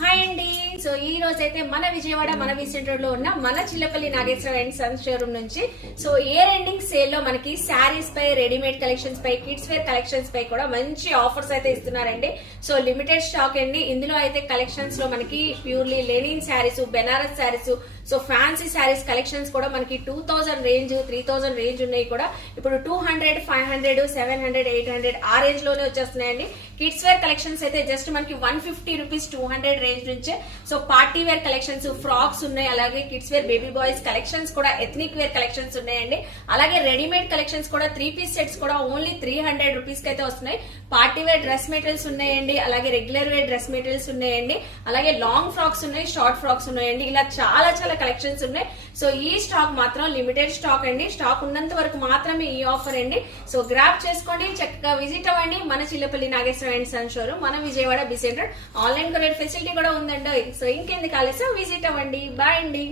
Hi అండి. So ఈ రోజు అయితే మన విజయవాడ మన సెంటర్ లో ఉన్న మన Chillapalli Nageswara and sons showroom నుంచి సో ఇయర్ ఎండింగ్ సేల్ లో మనకి శారీస్ పై, రెడీమేడ్ కలెక్షన్స్ పై, కిడ్స్ వేర్ కలెక్షన్స్ పై కూడా మంచి ఆఫర్స్ అయితే ఇస్తున్నారండి. సో లిమిటెడ్ స్టాక్ అండి. ఇందులో అయితే కలెక్షన్స్ లో మనకి purely linen saris, Banaras saris, so fancy saris collections కూడా మనకి 2000 రేంజ్, 3000 రేంజ్ ఉన్నాయి కూడా. ఇప్పుడు 200, 500, 700, 800 ఆ రేంజ్ లోనే వచ్చేస్తున్నాయండి. కిడ్స్ వేర్ కలెక్షన్స్ అయితే జస్ట్ మనకి 150 రూపీస్ 200 రేంజ్ నుంచే. So party wear collections, frocks ఉన్నాయి. అలాగే kids wear baby boys collections కూడా, ఎథ్నిక్ వేర్ కలెక్షన్స్ ఉన్నాయండి. అలాగే రెడీమేడ్ కలెక్షన్స్ కూడా 3 పీస్ సెట్స్ కూడా ఓన్లీ 300 రూపీస్ కి అయితే వస్తున్నాయి. పార్టీ వేర్ డ్రెస్ మెటీరియల్స్ ఉన్నాయండి. అలాగే రెగ్యులర్ వేర్ డ్రెస్ మెటీరియల్స్ ఉన్నాయండి. అలాగే లాంగ్ ఫ్రాక్స్ ఉన్నాయి, షార్ట్ ఫ్రాక్స్ ఉన్నాయండి. ఇలా చాలా కలెక్షన్స్ ఉన్నాయి. సో ఈ స్టాక్ మాత్రం లిమిటెడ్ స్టాక్ అండి. స్టాక్ ఉన్నంత వరకు మాత్రమే ఈ ఆఫర్ అండి. సో గ్రాప్ చేసుకోండి, చక్కగా విజిట్ అవ్వండి మన Chillapalli Nageswara and sons showroom, మన Vijayawada centre. Online courier facility కూడా ఉందండి. సో ఇంకెందుకు ఆలస్యం, విజిట్ అవ్వండి. బాయ్ అండి.